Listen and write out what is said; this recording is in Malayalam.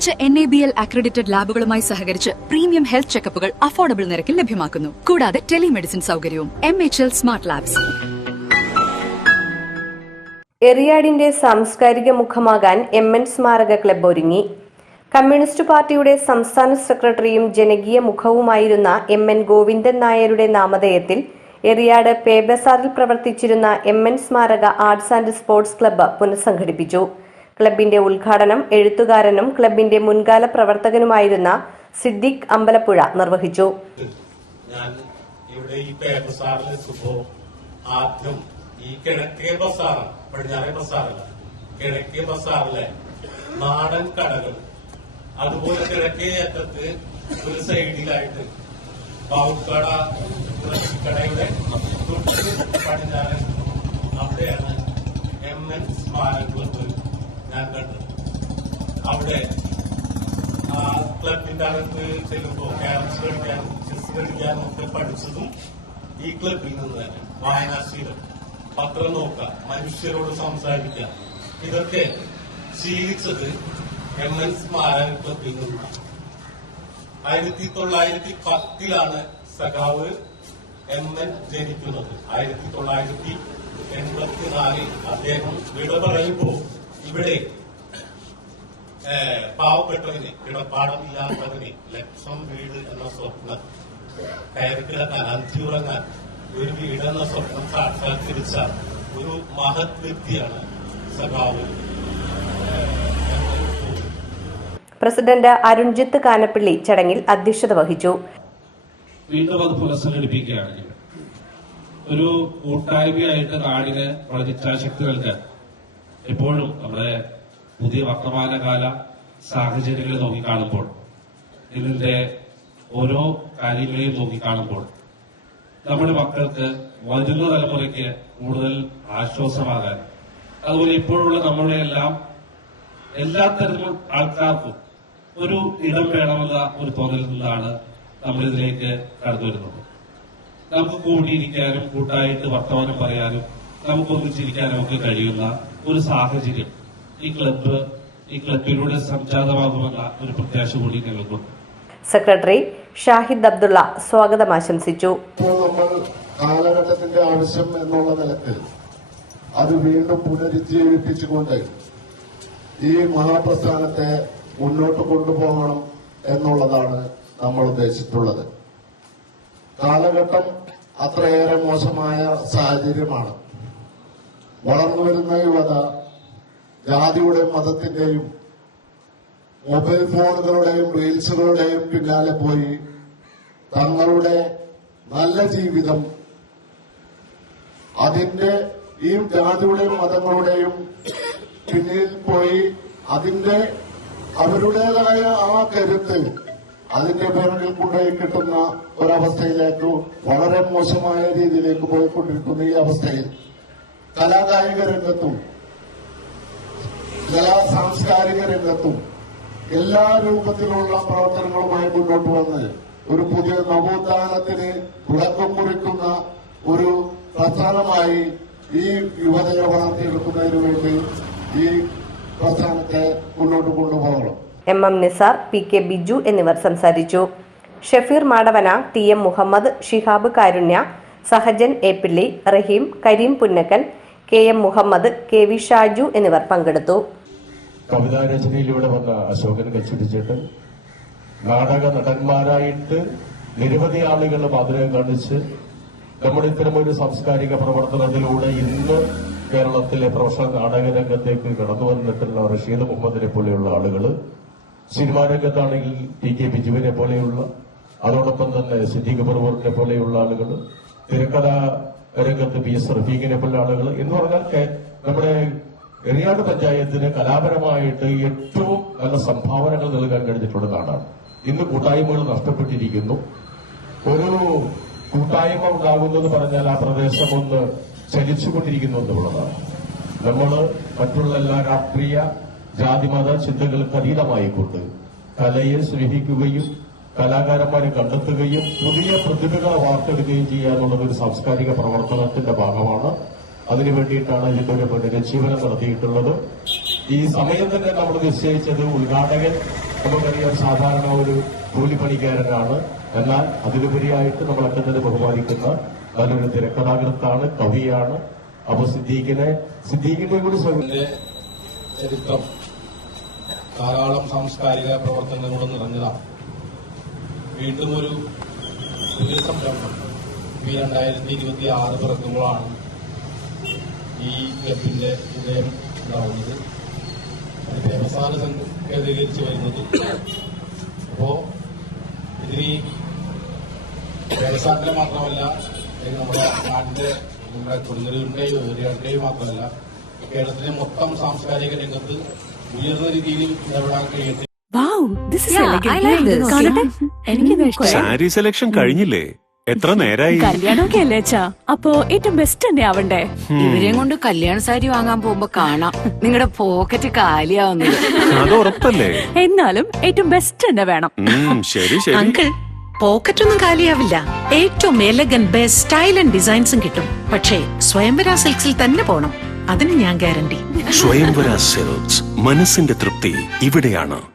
മികച്ച N A B L accredited ലാബുകളുമായി സഹകരിച്ച് പ്രീമിയം ഹെൽത്ത് ചെക്കപ്പുകൾ അഫോർഡബിൾ നിരക്കിൽ ലഭ്യമാക്കുന്നു. കൂടാതെ ടെലിമെഡിസിൻ സൗകര്യവും M H L smart labs എറിയാടിന്റെ സാംസ്കാരിക മുഖമാകാൻ എം എൻ സ്മാരക ക്ലബ് ഒരുങ്ങി. കമ്മ്യൂണിസ്റ്റ് പാർട്ടിയുടെ സംസ്ഥാന സെക്രട്ടറിയും ജനകീയ മുഖവുമായിരുന്ന എം എൻ ഗോവിന്ദൻ നായരുടെ നാമധേയത്തിൽ എറിയാട് പേബസാറിൽ പ്രവർത്തിച്ചിരുന്ന എം എൻ സ്മാരക ആർട്സ് ആൻഡ് സ്പോർട്സ് ക്ലബ്ബ് പുനഃസംഘടിപ്പിച്ചു. ക്ലബിന്റെ ഉദ്ഘാടനം എഴുത്തുകാരനും ക്ലബിന്റെ മുൻകാല പ്രവർത്തകനുമായിരുന്ന സിദ്ദിഖ് അമ്പലപ്പുഴ നിർവഹിച്ചു. ഞാൻ ഇവിടെ ഈ പേ ബസാറിൽ എത്തുമ്പോ ആദ്യം ഈ കിഴക്കേ ബസാറ് പടിഞ്ഞാറേ ബസാറല്ല കിഴക്കേ ബസാറിലെ നാടൻ കടകൾ അതുപോലെ കിഴക്കേ അറ്റത്ത് ഒരു സൈഡിലായിട്ട് ബാവുക്കട കടയുടെ തൊട്ട് പടിഞ്ഞാറ് അവിടെയാണ് എം എൻ സ്മാരക ഞാൻ അവിടെ ക്ലബിന്റെ അകത്ത് ചെല്ലുമ്പോ ക്യാരംസ് കളിക്കാനും ചെസ് കളിക്കാനും ഒക്കെ പഠിച്ചതും ഈ ക്ലബിൽ നിന്ന് തന്നെ വായനാശീലം പത്രം നോക്കാം മനുഷ്യരോട് സംസാരിക്കാം ഇതൊക്കെ ശീലിച്ചത് എം എൻ സ്മാരക ക്ലബിൽ നിന്നാണ്. ആയിരത്തി തൊള്ളായിരത്തി പത്തിലാണ് സഖാവ് എം എൻ ജനിക്കുന്നത്. ആയിരത്തി തൊള്ളായിരത്തി എൺപത്തിനാലിൽ അദ്ദേഹം വിട പറയുമ്പോ ഇവിടെ പാവപ്പെട്ടവന് കിടപ്പാടമില്ലാത്തവന് ലക്ഷം വീട് എന്ന സ്വപ്നം കയറി കിടക്കാൻ അന്തിയുറങ്ങാൻ ഒരു വീട് എന്ന സ്വപ്നം സാക്ഷാത്കരിച്ച ഒരു മഹത് വ്യക്തിയാണ് സഖാവ്. പ്രസിഡന്റ് അരുൺജിത്ത് കാനപ്പിള്ളി ചടങ്ങിൽ അധ്യക്ഷത വഹിച്ചു. വീണ്ടും അത് പുനഃസംഘടിപ്പിക്കുകയാണെങ്കിൽ ഒരു കൂട്ടായ്മയായിട്ട് നാടിന് വളരെ ഇച്ഛാശക്തി നൽകാൻ. എപ്പോഴും നമ്മുടെ പുതിയ വർത്തമാനകാല സാഹചര്യങ്ങളെ നോക്കിക്കാണുമ്പോൾ ഇതിന്റെ ഓരോ കാര്യങ്ങളെയും നോക്കിക്കാണുമ്പോൾ നമ്മുടെ മക്കൾക്ക് വരുന്ന തലമുറയ്ക്ക് കൂടുതൽ ആശ്വാസമാകാൻ. അതുപോലെ ഇപ്പോഴുള്ള നമ്മുടെ എല്ലാം എല്ലാ തരത്തിലും ആൾക്കാർക്കും ഒരു ഇടം വേണമെന്ന ഒരു തോന്നലിൽ നിന്നാണ് നമ്മൾ ഇതിലേക്ക് കടന്നു വരുന്നത്. നമുക്ക് കൂടിയിരിക്കാനും കൂട്ടായിട്ട് വർത്തമാനം പറയാനും നമുക്ക് ഒന്നിച്ചിരിക്കാനും ഒക്കെ കഴിയുന്ന ഒരു സാഹചര്യം. ഈ ക്ലബ്ബ് ഈ ക്ലബിലൂടെ സംജാതമാകുമെന്ന ഒരു പ്രത്യാശ കൂടി ഞങ്ങൾക്കുണ്ട്. സെക്രട്ടറി ഷാഹിദ് അബ്ദുള്ള സ്വാഗതം ആശംസിച്ചു. നമ്മൾ കാലഘട്ടത്തിന്റെ ആവശ്യം എന്നുള്ള നിലയ്ക്ക് അത് വീണ്ടും പുനരുജ്ജീവിപ്പിച്ചുകൊണ്ട് ഈ മഹാപ്രസ്ഥാനത്തെ മുന്നോട്ട് കൊണ്ടുപോകണം എന്നുള്ളതാണ് നമ്മൾ ഉദ്ദേശിച്ചിട്ടുള്ളത്. കാലഘട്ടം അത്രയേറെ മോശമായ സാഹചര്യമാണ്. വളർന്നു വരുന്ന യുവത ജാതിയുടെയും മതത്തിന്റെയും മൊബൈൽ ഫോണുകളുടെയും റീൽസുകളുടെയും പിന്നാലെ പോയി തങ്ങളുടെ നല്ല ജീവിതം അതിന്റെ ഈ ജാതിയുടെയും മതങ്ങളുടെയും പിന്നിൽ പോയി അതിന്റെ അവരുടേതായ ആ കരുത്ത് അതിന്റെ പേരിൽ കൊണ്ടുപോയി കിട്ടുന്ന ഒരവസ്ഥയിലേക്ക് വളരെ മോശമായ രീതിയിലേക്ക് പോയിക്കൊണ്ടിരിക്കുന്ന ഈ അവസ്ഥയിൽ. കലാകായിക രംഗത്തും കലാ സാംസ്കാരിക രംഗത്തും എല്ലാ രൂപത്തിലുള്ള പ്രവർത്തനങ്ങളുമായി മുന്നോട്ട് വന്ന് ഒരു പുതിയ നവോത്ഥാനത്തിന് തുടക്കം കുറിക്കുന്ന ഒരു പ്രസ്ഥാനമായി ഈ യുവതയെ വളർത്തിയെടുക്കുന്നതിന് വേണ്ടി ഈ പ്രസ്ഥാനത്തെ മുന്നോട്ട് കൊണ്ടുപോകണം. M M Nisar P K Biju എന്നിവർ സംസാരിച്ചു. Shafeer Madavana T M Muhammad Shihab Karunya Sahajan Eppilly Raheem Kareem Punnakkal K M Muhammad K V Shaju എന്നിവർ പങ്കെടുത്തു. കവിതാ രചനയിലൂടെ വന്ന അശോകൻ കച്ചിടിച്ചിട്ട് നാടക നടന്മാരായിട്ട് നിരവധി ആളുകൾ മാതൃകം കാണിച്ച് നമ്മുടെ ഇത്തരം ഒരു സാംസ്കാരിക പ്രവർത്തനത്തിലൂടെ ഇന്ന് കേരളത്തിലെ പ്രൊഫഷണൽ നാടക രംഗത്തേക്ക് കടന്നു വന്നിട്ടുള്ള റഷീദ് മുഹമ്മദിനെ പോലെയുള്ള ആളുകൾ സിനിമാ രംഗത്താണെങ്കിൽ ടി കെ ബിജുവിനെ പോലെയുള്ള അതോടൊപ്പം തന്നെ സിദ്ദീഖ് ബർവറിനെ പോലെയുള്ള ആളുകൾ തിരക്കഥാ രംഗത്ത് പി എസ് റഫീഖിനെ ആളുകൾ എന്ന് പറഞ്ഞാൽ നമ്മുടെ എറിയാട് പഞ്ചായത്തിന് കലാപരമായിട്ട് ഏറ്റവും നല്ല സംഭാവനകൾ നൽകാൻ കഴിഞ്ഞിട്ടുള്ള നാടാണ്. ഇന്ന് കൂട്ടായ്മകൾ നഷ്ടപ്പെട്ടിരിക്കുന്നു. ഒരു കൂട്ടായ്മ ഉണ്ടാകുന്നത് പറഞ്ഞാൽ ആ പ്രദേശം ഒന്ന് ചലിച്ചുകൊണ്ടിരിക്കുന്നു എന്നുള്ളതാണ്. നമ്മൾ മറ്റുള്ള എല്ലാ രാഷ്ട്രീയ ജാതിമത ചിന്തകൾക്ക് അതീതമായിക്കൊണ്ട് കലയെ സ്നേഹിക്കുകയും കലാകാരന്മാരെ കണ്ടെത്തുകയും പുതിയ പ്രതിഭകളെ വാർത്തെടുക്കുകയും ചെയ്യാന്നുള്ളത് ഒരു സാംസ്കാരിക പ്രവർത്തനത്തിന്റെ ഭാഗമാണ്. അതിനു വേണ്ടിയിട്ടാണ് ഇതിന്റെ ഒരു പുനരുജ്ജീവനം നടത്തിയിട്ടുള്ളത്. ഈ സമയം തന്നെ നമ്മൾ നിശ്ചയിച്ചത് ഉദ്ഘാടകൻ നമുക്കറിയാം സാധാരണ ഒരു കൂലിപ്പണിക്കാരനാണ്. എന്നാൽ അതിലുപരിയായിട്ട് നമ്മളൊക്കെ തന്നെ ബഹുമാനിക്കുന്ന നല്ലൊരു തിരക്കഥാകൃത്താണ് കവിയാണ് അപ്പൊ സിദ്ദീഖിനെ. സിദ്ദീഖിന്റെ കൂടി ചരിത്രം ധാരാളം സാംസ്കാരിക പ്രവർത്തനങ്ങളും നിറഞ്ഞതാണ്. വീണ്ടും ഒരു പുതിയ സംരംഭം. ഈ രണ്ടായിരത്തി ഇരുപത്തി ആറ് പിറക്കുമ്പോഴാണ് ഈ ക്ലബിന്റെ ഉദയം ഉണ്ടാവുന്നത്. വ്യവസായ സംഘം കേന്ദ്രീകരിച്ച് വരുന്നത്. അപ്പോ ഇതിന് വ്യവസായത്തിന് മാത്രമല്ല നമ്മുടെ നാടിന്റെ നമ്മുടെ കൊടുങ്ങല്ലൂരിന്റെയോ ഏരിയയുടെയോ മാത്രമല്ല കേരളത്തിലെ മൊത്തം സാംസ്കാരിക രംഗത്ത് ഉയർന്ന രീതിയിൽ ഇടപെടാൻ കഴിയട്ടെ. This is Yeah, elegant I like this. കാണട്ടെ? എനിക്കിത് ഇഷ്ടമായി സാരി സെലക്ഷൻ കഴിഞ്ഞില്ലേ? എത്ര നേരായി? കല്യാണമൊക്കെ അല്ലേ അച്ഛാ? അപ്പോ ഏറ്റവും ബെസ്റ്റ് തന്നെ ആവണ്ടേ? ഇവരെയും കൊണ്ട് കല്യാണ സാരി വാങ്ങാൻ പോകുമ്പോ കാണാം. നിങ്ങളുടെ പോക്കറ്റ് കാലിയാവുന്നത്. അത് ഉറപ്പല്ലേ? എന്നാലും ഏറ്റവും ബെസ്റ്റ് തന്നെ വേണം. ഉം, ശരി ശരി. അങ്കിൾ പോക്കറ്റ് ഒന്നും കാലിയാവില്ല. ഏറ്റവും എലഗൻ ബെസ്റ്റ് സ്റ്റൈൽ ആൻഡ് ഡിസൈൻസും കിട്ടും. പക്ഷേ സ്വയംവര സിൽക്സിൽ തന്നെ പോണം. അതിന് ഞാൻ ഗ്യാരണ്ടി സ്വയംവര സെൽസ് മനസ്സിന്റെ തൃപ്തി ഇവിടെയാണ്.